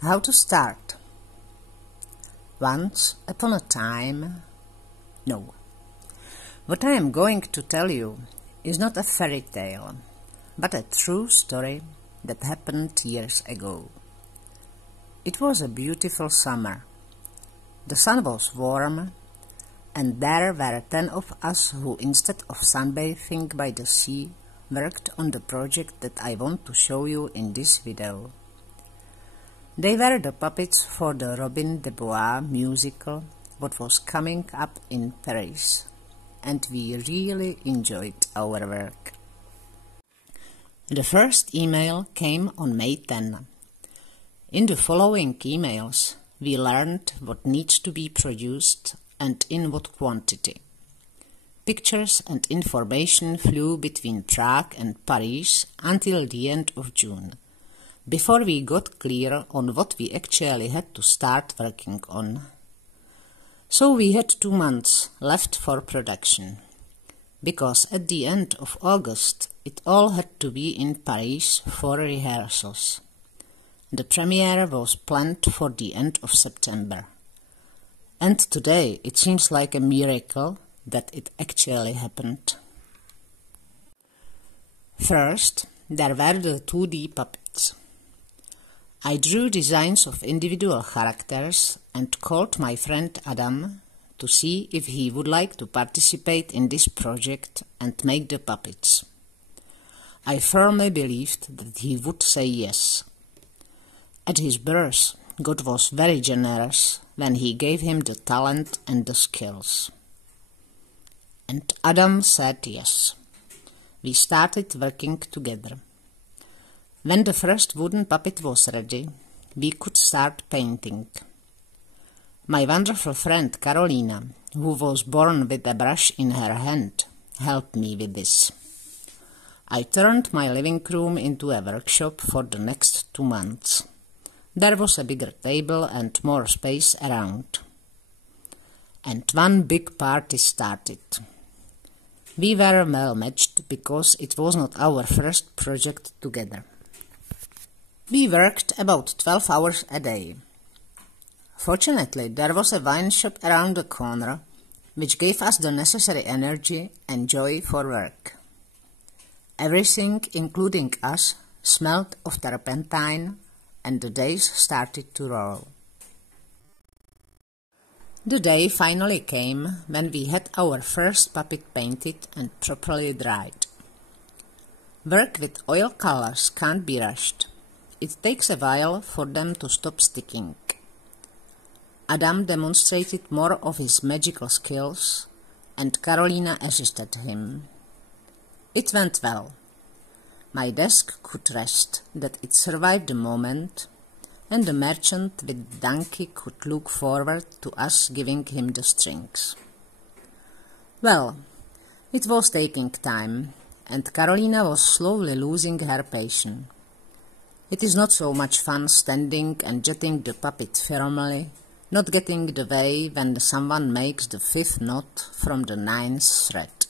How to start? Once upon a time... No. What I am going to tell you is not a fairy tale, but a true story that happened years ago. It was a beautiful summer. The sun was warm, and there were 10 of us who, instead of sunbathing by the sea, worked on the project that I want to show you in this video. They were the puppets for the the Bois musical, what was coming up in Paris, and we really enjoyed our work. The first email came on May 10. In the following emails, we learned what needs to be produced and in what quantity. Pictures and information flew between Prague and Paris until the end of June, before we got clear on what we actually had to start working on. So we had 2 months left for production, because at the end of August it all had to be in Paris for rehearsals. The premiere was planned for the end of September. And today it seems like a miracle that it actually happened. First, there were the 2D puppets. I drew designs of individual characters and called my friend Adam to see if he would like to participate in this project and make the puppets. I firmly believed that he would say yes. At his birth, God was very generous when he gave him the talent and the skills. And Adam said yes. We started working together. When the first wooden puppet was ready, we could start painting. My wonderful friend Carolina, who was born with a brush in her hand, helped me with this. I turned my living room into a workshop for the next 2 months. There was a bigger table and more space around. And one big party started. We were well matched because it was not our first project together. We worked about 12 hours a day. Fortunately, there was a wine shop around the corner, which gave us the necessary energy and joy for work. Everything, including us, smelled of turpentine, and the days started to roll. The day finally came when we had our first puppet painted and properly dried. Work with oil colors can't be rushed. It takes a while for them to stop sticking. Adam demonstrated more of his magical skills, and Carolina assisted him. It went well. My desk could rest that it survived the moment, and the merchant with the donkey could look forward to us giving him the strings. Well, it was taking time, and Carolina was slowly losing her patience. It is not so much fun standing and jetting the puppet firmly, not getting the way when someone makes the 5th knot from the 9th thread.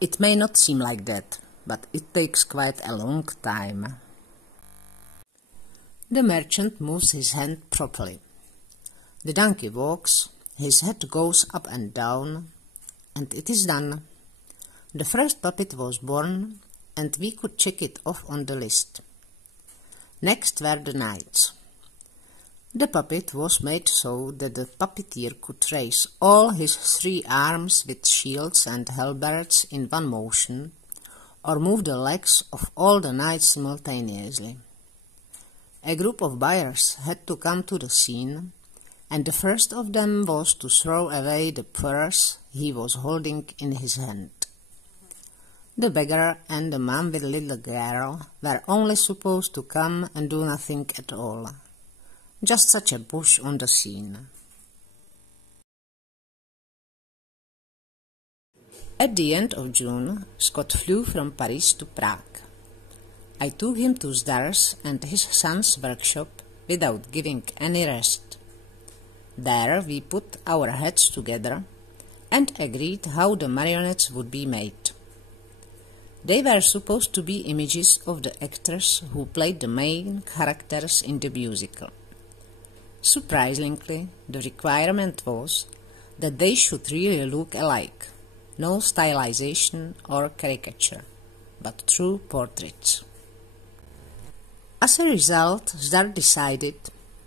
It may not seem like that, but it takes quite a long time. The merchant moves his hand properly. The donkey walks, his head goes up and down, and it is done. The first puppet was born, and we could check it off on the list. Next were the knights. The puppet was made so that the puppeteer could raise all his 3 arms with shields and halberds in one motion, or move the legs of all the knights simultaneously. A group of buyers had to come to the scene, and the first of them was to throw away the purse he was holding in his hand. The beggar and the man with the little girl were only supposed to come and do nothing at all. Just such a bush on the scene. At the end of June, Scott flew from Paris to Prague. I took him to Zdars and his son's workshop without giving any rest. There we put our heads together and agreed how the marionettes would be made. They were supposed to be images of the actors who played the main characters in the musical. Surprisingly, the requirement was that they should really look alike, no stylization or caricature, but true portraits. As a result, Zdar decided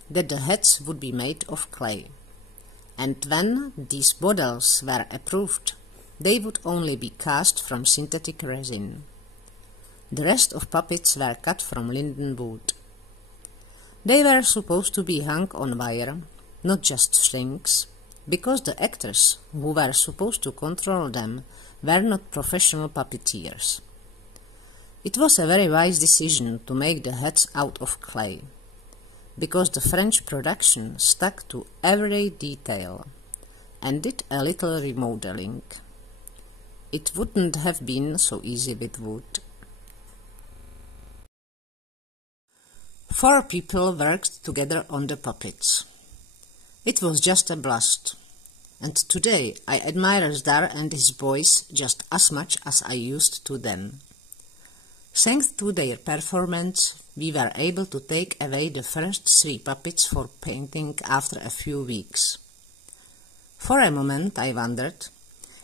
that the heads would be made of clay, and when these models were approved, they would only be cast from synthetic resin. The rest of puppets were cut from linden wood. They were supposed to be hung on wire, not just strings, because the actors who were supposed to control them were not professional puppeteers. It was a very wise decision to make the heads out of clay, because the French production stuck to every detail and did a little remodeling. It wouldn't have been so easy with wood. 4 people worked together on the puppets. It was just a blast, and today I admire Zdar and his boys just as much as I used to then. Thanks to their performance, we were able to take away the first 3 puppets for painting after a few weeks. For a moment I wondered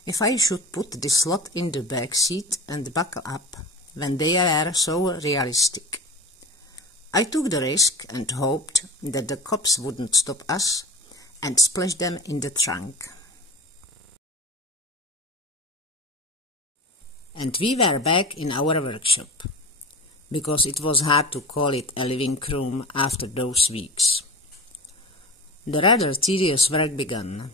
if I should put this lot in the back seat and buckle up when they were so realistic. I took the risk and hoped that the cops wouldn't stop us and splash them in the trunk. And we were back in our workshop, because it was hard to call it a living room after those weeks. The rather tedious work began.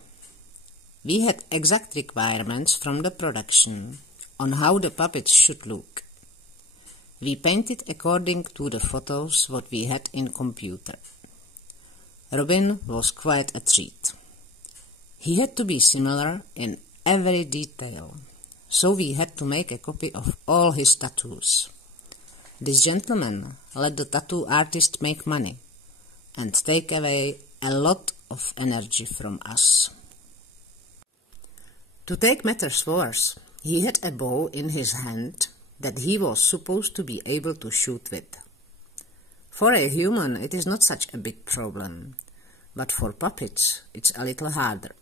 We had exact requirements from the production on how the puppets should look. We painted according to the photos what we had in computer. Robin was quite a treat. He had to be similar in every detail, so we had to make a copy of all his tattoos. This gentleman let the tattoo artist make money and take away a lot of energy from us. To take matters worse, he had a bow in his hand that he was supposed to be able to shoot with. For a human it is not such a big problem, but for puppets it's a little harder.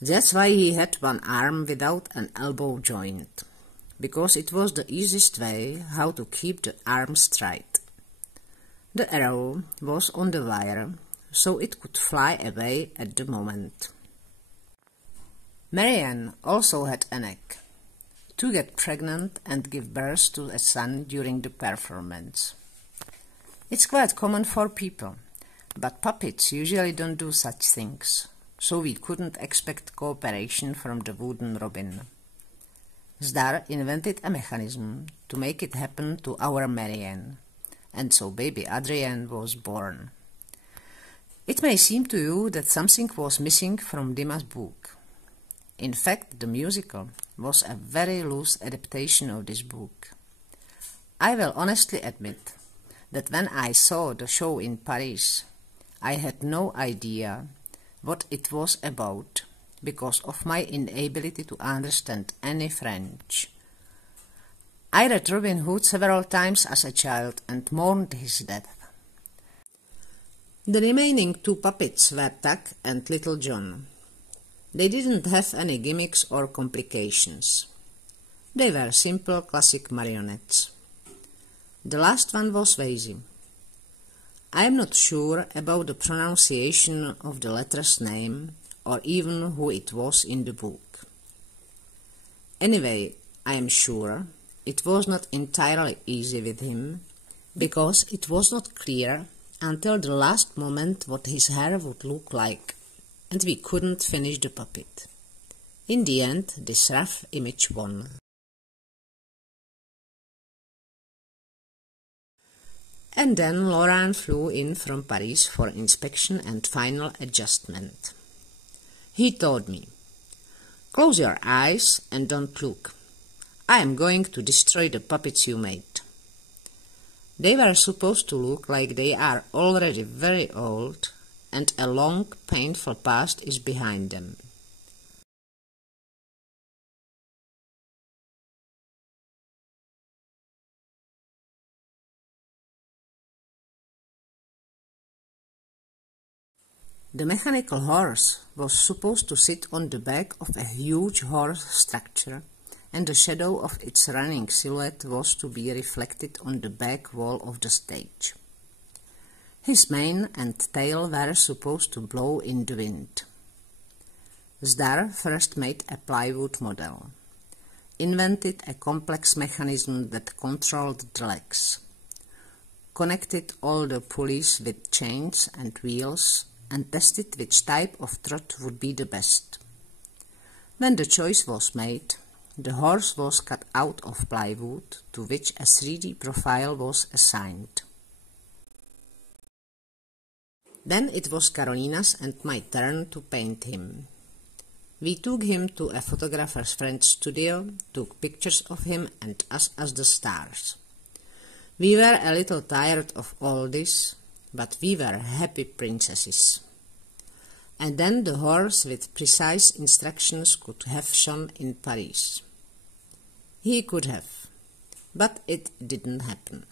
That's why he had one arm without an elbow joint, because it was the easiest way how to keep the arm straight. The arrow was on the wire, so it could fly away at the moment. Marianne also had a knack to get pregnant and give birth to a son during the performance. It's quite common for people, but puppets usually don't do such things, so we couldn't expect cooperation from the wooden Robin. Zdar invented a mechanism to make it happen to our Marianne, and so baby Adrienne was born. It may seem to you that something was missing from Dima's book. In fact, the musical was a very loose adaptation of this book. I will honestly admit that when I saw the show in Paris, I had no idea what it was about because of my inability to understand any French. I read Robin Hood several times as a child and mourned his death. The remaining 2 puppets were Tuck and Little John. They didn't have any gimmicks or complications. They were simple classic marionettes. The last one was Vaisy. I am not sure about the pronunciation of the letter's name or even who it was in the book. Anyway, I am sure it was not entirely easy with him, because it was not clear until the last moment what his hair would look like, and we couldn't finish the puppet. In the end, this rough image won. And then Laurent flew in from Paris for inspection and final adjustment. He told me, "Close your eyes and don't look. I am going to destroy the puppets you made." They were supposed to look like they are already very old and a long, painful past is behind them. The mechanical horse was supposed to sit on the back of a huge horse structure, and the shadow of its running silhouette was to be reflected on the back wall of the stage. His mane and tail were supposed to blow in the wind. Zdar first made a plywood model, invented a complex mechanism that controlled the legs, connected all the pulleys with chains and wheels, and tested which type of trot would be the best. When the choice was made, the horse was cut out of plywood, to which a 3D profile was assigned. Then it was Carolina's and my turn to paint him. We took him to a photographer's friend's studio, took pictures of him and us as the stars. We were a little tired of all this, but we were happy princesses. And then the horse with precise instructions could have shone in Paris. He could have, but it didn't happen.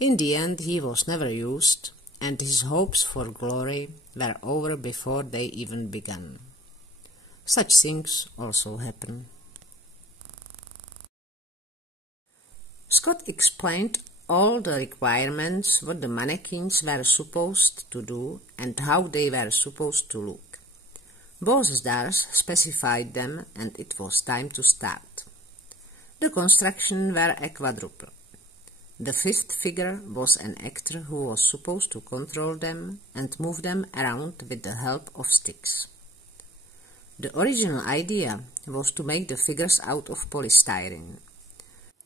In the end he was never used, and his hopes for glory were over before they even began. Such things also happen. Scott explained all the requirements, what the mannequins were supposed to do and how they were supposed to look. Both stars specified them, and it was time to start. The construction were a quadruple. The fifth figure was an actor who was supposed to control them and move them around with the help of sticks. The original idea was to make the figures out of polystyrene.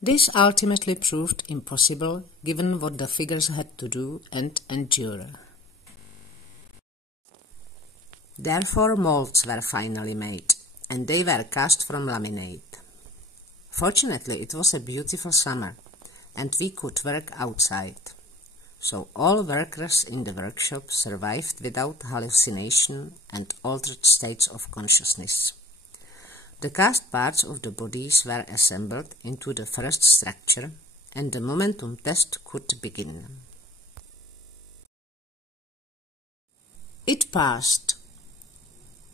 This ultimately proved impossible, given what the figures had to do and endure. Therefore molds were finally made, and they were cast from laminate. Fortunately, it was a beautiful summer, and we could work outside. So all workers in the workshop survived without hallucination and altered states of consciousness. The cast parts of the bodies were assembled into the first structure, and the momentum test could begin. It passed.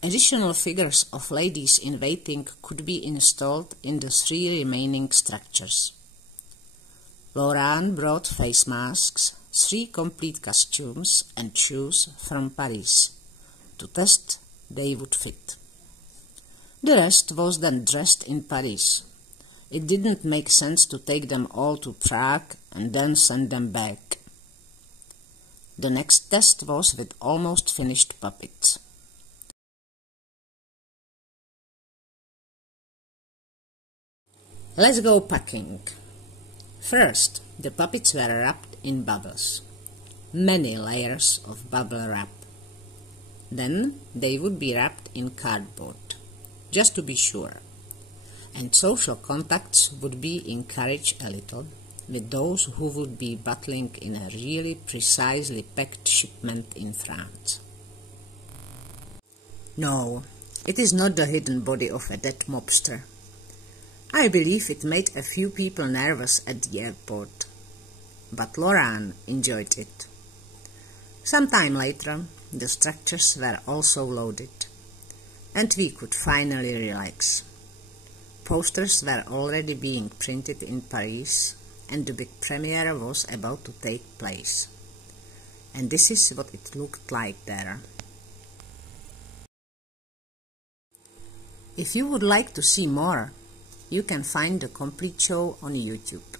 Additional figures of ladies in waiting could be installed in the 3 remaining structures. Laurent brought face masks, 3 complete costumes and shoes from Paris, to test they would fit. The rest was then dressed in Paris. It didn't make sense to take them all to Prague and then send them back. The next test was with almost finished puppets. Let's go packing. First, the puppets were wrapped in bubbles. Many layers of bubble wrap. Then they would be wrapped in cardboard, just to be sure. And social contacts would be encouraged a little with those who would be battling in a really precisely packed shipment in France. No, it is not the hidden body of a dead mobster. I believe it made a few people nervous at the airport, but Laurent enjoyed it. Some time later, the structures were also loaded, and we could finally relax. Posters were already being printed in Paris, and the big premiere was about to take place. And this is what it looked like there. If you would like to see more, you can find the complete show on YouTube.